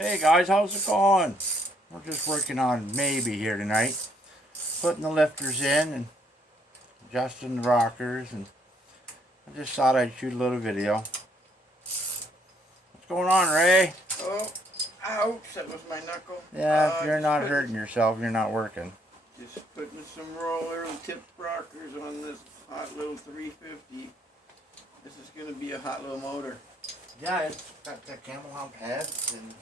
Hey guys, how's it going? We're just working on maybe here tonight. Putting the lifters in and adjusting the rockers, and I just thought I'd shoot a little video. What's going on, Ray? Oh, ouch, that was my knuckle. Yeah, if you're not hurting yourself, you're not working. Just putting some roller and tip rockers on this hot little 350. This is going to be a hot little motor. Yeah, it's got the camel hump heads, and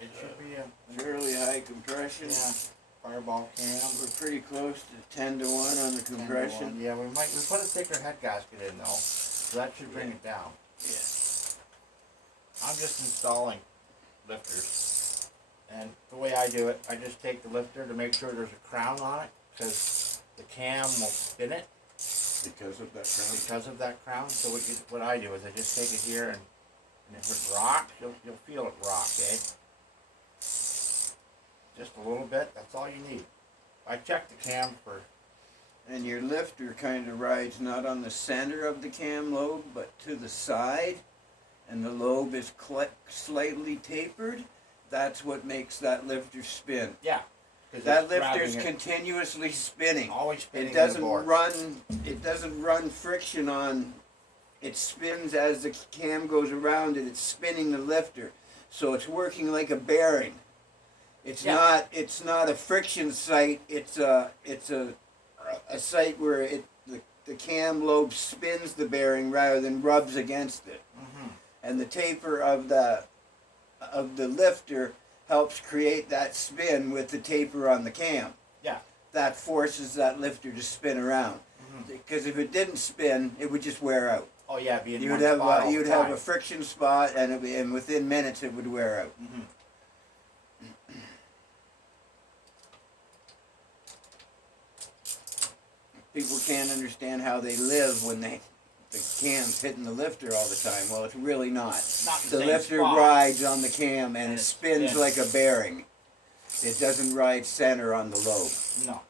It should be a fairly high compression. yeah, fireball cam. We're pretty close to 10 to 1 on the compression. Yeah, we put a thicker head gasket in though, so that should bring it down. Yeah. I'm just installing lifters, and the way I do it, I just take the lifter to make sure there's a crown on it, because the cam will spin it Because of that crown? because of that crown. So what I do is I just take it here, and if it rocks, you'll feel it rock, eh? Just a little bit, that's all you need. I check the cam for... And your lifter kind of rides not on the center of the cam lobe, but to the side, and the lobe is slightly tapered. That's what makes that lifter spin. Yeah. That lifter's continuously spinning. Always spinning. It doesn't run friction on. It spins as the cam goes around it. It's spinning the lifter, so it's working like a bearing. It's not a friction site. It's a site where the cam lobe spins the bearing rather than rubs against it. Mm-hmm. And the taper of the lifter helps create that spin with the taper on the cam. Yeah. That forces that lifter to spin around. Because if it didn't spin, it would just wear out. Oh yeah, be in You'd one have spot you'd have a friction spot, and within minutes it would wear out. Mm-hmm. People can't understand how they live when the cam's hitting the lifter all the time. Well, it's really not. Not The lifter rides on the cam and it spins like a bearing. It doesn't ride center on the lobe. No.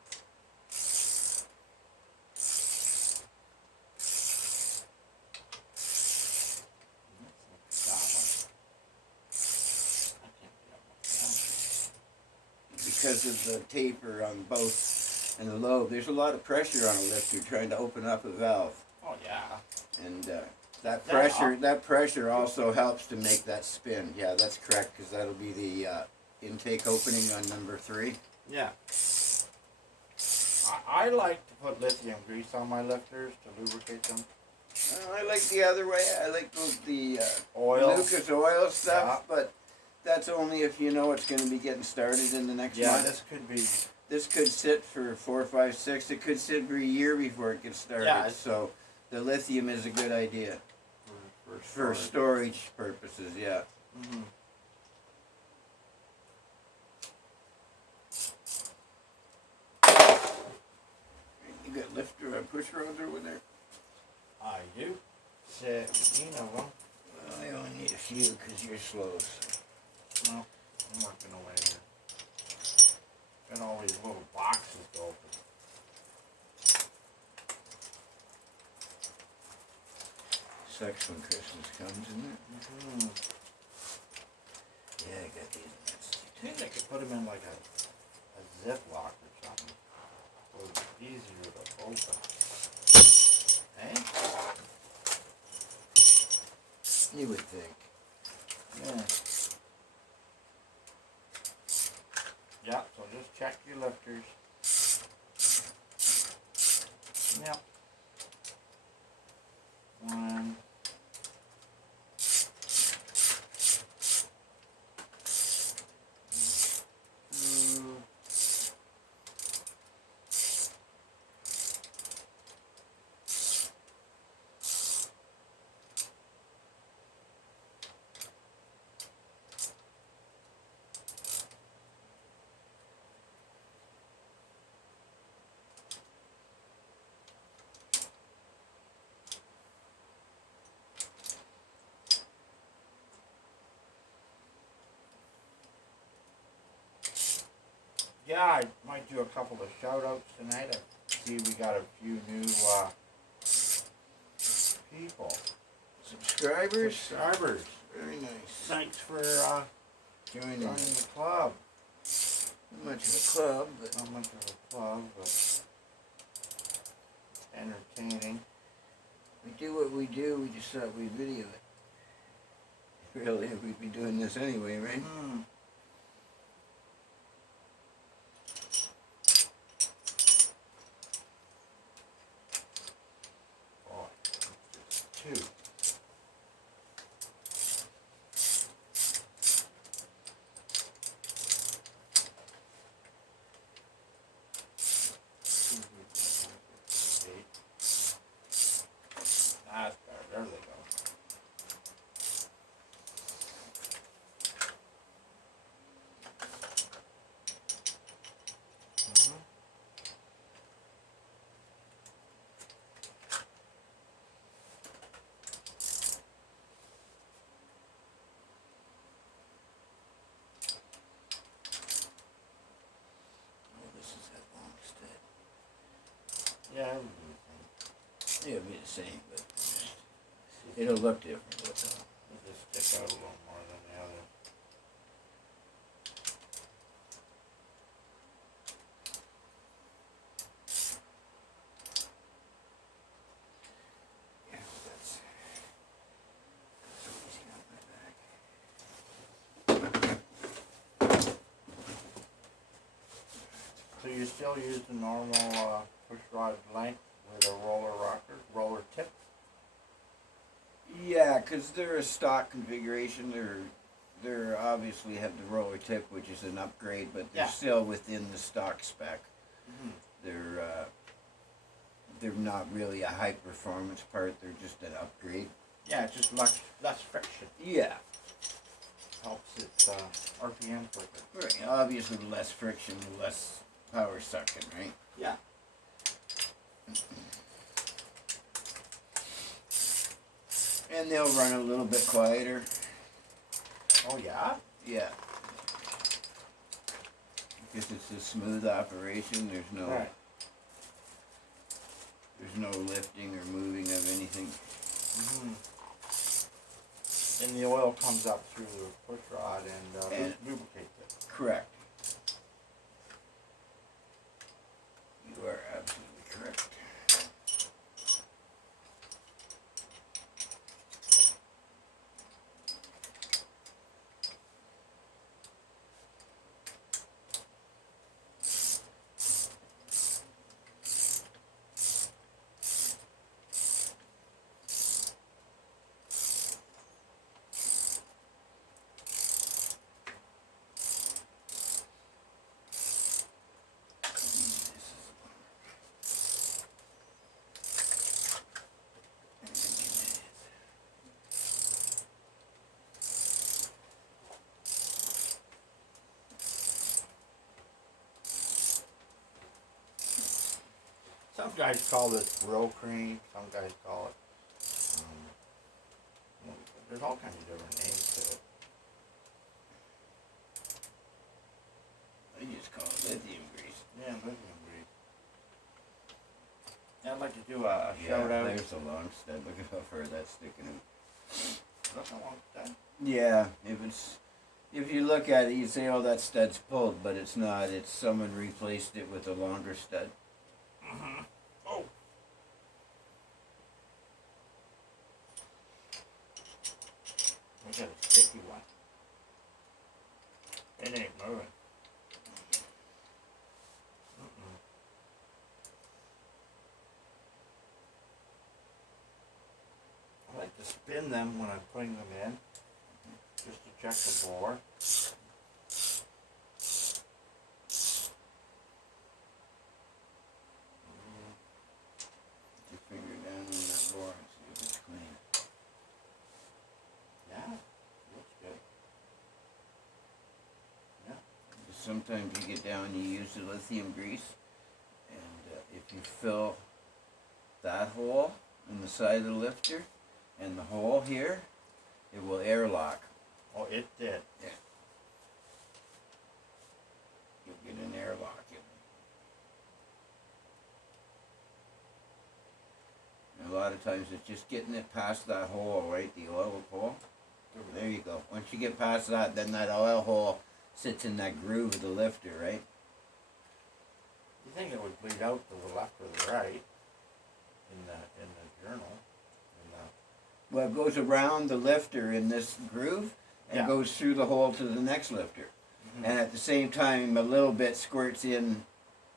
Because of the taper on both and the lobe, there's a lot of pressure on a lifter trying to open up a valve. Oh yeah. And that pressure also helps to make that spin. Yeah, that's correct, because that'll be the intake opening on number 3. Yeah. I like to put lithium grease on my lifters to lubricate them. I like the other way. I like the Oil. Lucas oil stuff, but that's only if you know it's going to be getting started in the next month. Yeah, This could sit for 4, 5, 6. It could sit for a year before it gets started. Yeah, so the lithium is a good idea for storage purposes. Yeah. Mm-hmm. You got lifter push rods over there? I do. 16 of them. Well, I only need a few because you're slow. Well, I'm working away here. Got all these little boxes to open. Sucks when Christmas comes, isn't it? Mm-hmm. Yeah, I got these. I think I could put them in like a Ziploc or something. So it's easier to open. Eh? You would think. Yeah. Yeah, so just check your lifters. Yep. 1. 2. Yeah, I might do a couple of shout-outs tonight. I see we got a few new people. Subscribers? Very nice. Thanks for Joining joining the club. not much of a club, but Not much of a club, but entertaining. we do what we do. We just thought we'd video it. Really, we'd be doing this anyway, right? Mm. Boy, two. That's better. There they go. Mhm. Oh, this is that long stud. Yeah, It'll be the same, but it'll look different. That's all. it'll just stick out a little more than the other. Yeah, that's what he's got in my back. So you still use the normal push rod length with a roller tip? Yeah, because they're a stock configuration. They're obviously have the roller tip, which is an upgrade, but they're Yeah. still within the stock spec. Mm-hmm. They're not really a high performance part. They're just an upgrade. Yeah, it's just less friction. Yeah, Helps it RPM quicker. right. Obviously, less friction, less power sucking, right? Yeah. And they'll run a little bit quieter. Oh yeah? Yeah. Because it's a smooth operation. There's no Right. lifting or moving of anything. Mm-hmm. And the oil comes up through the push rod and lubricates it. Correct. You are absolutely correct. Some guys call this row cream. Some guys call it. There's all kinds of different names to it. I just call it lithium grease. Yeah, lithium grease. I'd like to do a shout out. There's a long stud. Look at how far that's sticking out. That's a long time. Yeah, if you look at it, you say, "Oh, that stud's pulled," but it's not. It's someone replaced it with a longer stud. Mm-hmm. Oh. We got a sticky one. It ain't moving. Mm-mm. I like to spin them when I'm putting them in, just to check the bore. Put your finger down on that bore and see if it's clean. Yeah, looks good. Yeah. Sometimes you get down, you use the lithium grease, and if you fill that hole in the side of the lifter and the hole here, it will airlock. Oh, it did. Yeah. You'll get an airlock. And a lot of times it's just getting it past that hole, right? The oil hole. There you get past that, then that oil hole sits in that groove of the lifter, right? You think it would bleed out to the left or the right in the journal? Well, it goes around the lifter in this groove and Yeah. goes through the hole to the next lifter. Mm-hmm. And at the same time, a little bit squirts in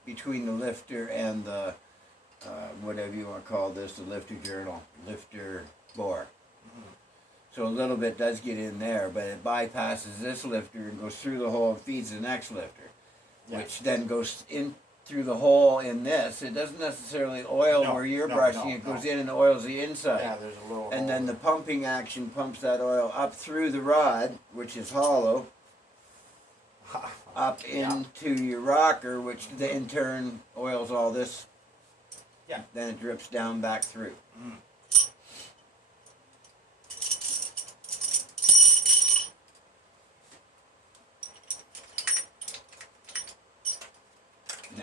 between the lifter and the, whatever you want to call this, the lifter journal, lifter bore. Mm-hmm. So a little bit does get in there, but it bypasses this lifter and goes through the hole and feeds the next lifter, Yeah. which then goes in through the hole in this. It doesn't necessarily oil No, where you're no, brushing. no, It goes no. in and oils the inside. Yeah, there's a little. And then hole the pumping action pumps that oil up through the rod, which is hollow, there. up Yeah. into your rocker, which in turn oils all this. Yeah. Then it drips down back through. Mm.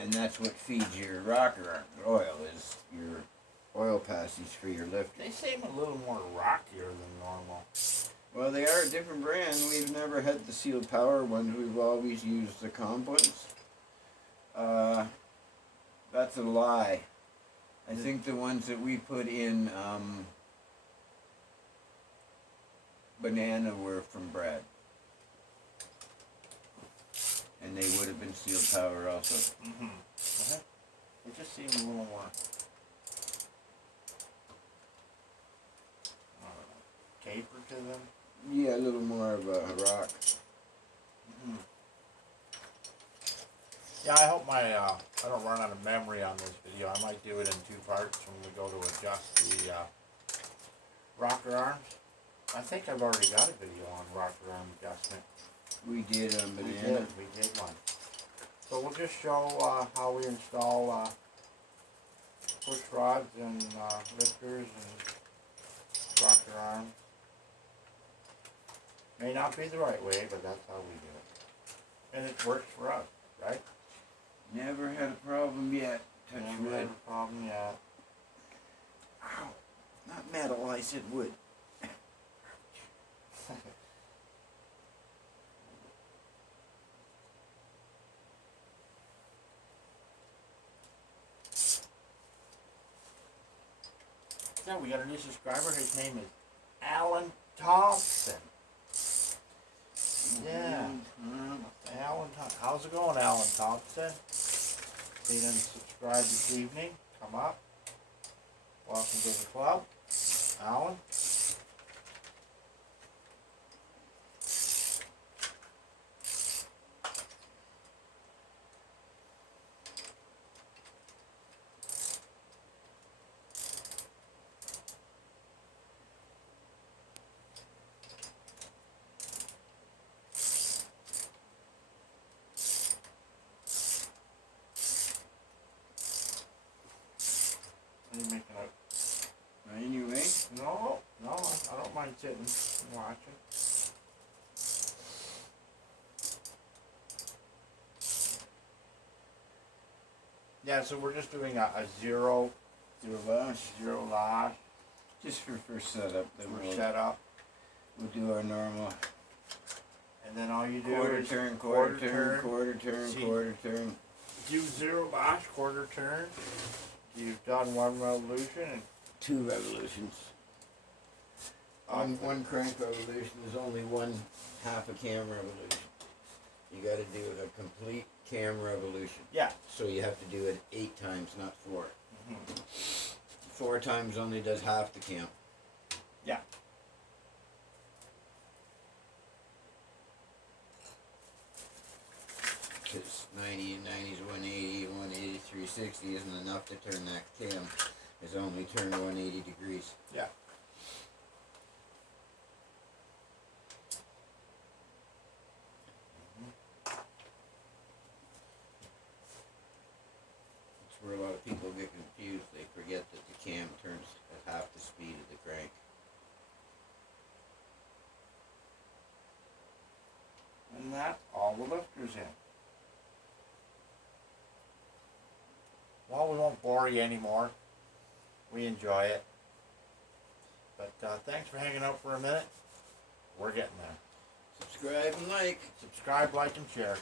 And that's what feeds your rocker oil, is your oil passage for your lifter. They seem a little more rockier than normal. Well, they are a different brand. We've never had the sealed power ones. We've always used the comp ones. That's a lie. I think the ones that we put in banana were from Brad. And they would have been sealed power also. Mm-hmm. Uh-huh. They just seem a little more. Taper to them. Yeah, a little more of a rock. Mm-hmm. Yeah, I hope I don't run out of memory on this video. I might do it in 2 parts when we go to adjust the rocker arms. I think I've already got a video on rocker arm adjustment. We did on banana. We did one. So we'll just show how we install push rods and lifters and rocker arms. May not be the right way, but that's how we do it. And it works for us, right? Never had a problem yet. Touch Never wood. had a problem yet. Ow. Not metal, I said wood. Yeah, we got a new subscriber. His name is Alan Thompson. Yeah. Alan Thompson. How's it going, Alan Thompson? He didn't subscribe this evening. Come up. Welcome to the club. Alan. What are you making up? Anyway, No, I don't mind sitting and watching. Yeah, so we're just doing a zero lash just for first setup. Then for we'll setup. do our normal And then all you do quarter is turn, quarter See. quarter turn. do zero lash, quarter turn. You've done 1 revolution and 2 revolutions. On one crank revolution is only 1/2 a cam revolution. You got to do a complete cam revolution. yeah. So you have to do it 8 times, not 4. Mm-hmm. 4 times only does half the cam. Yeah. Because 90 and 90 is 180, 180, 360 isn't enough to turn that cam. It's only turned 180 degrees. Yeah. It's where a lot of people get confused. They forget that the cam turns at half the speed of the crank. And that's all the lifters in. Well, we won't bore you anymore. We enjoy it. But thanks for hanging out for a minute. We're getting there. Subscribe and like. Subscribe, like, and share.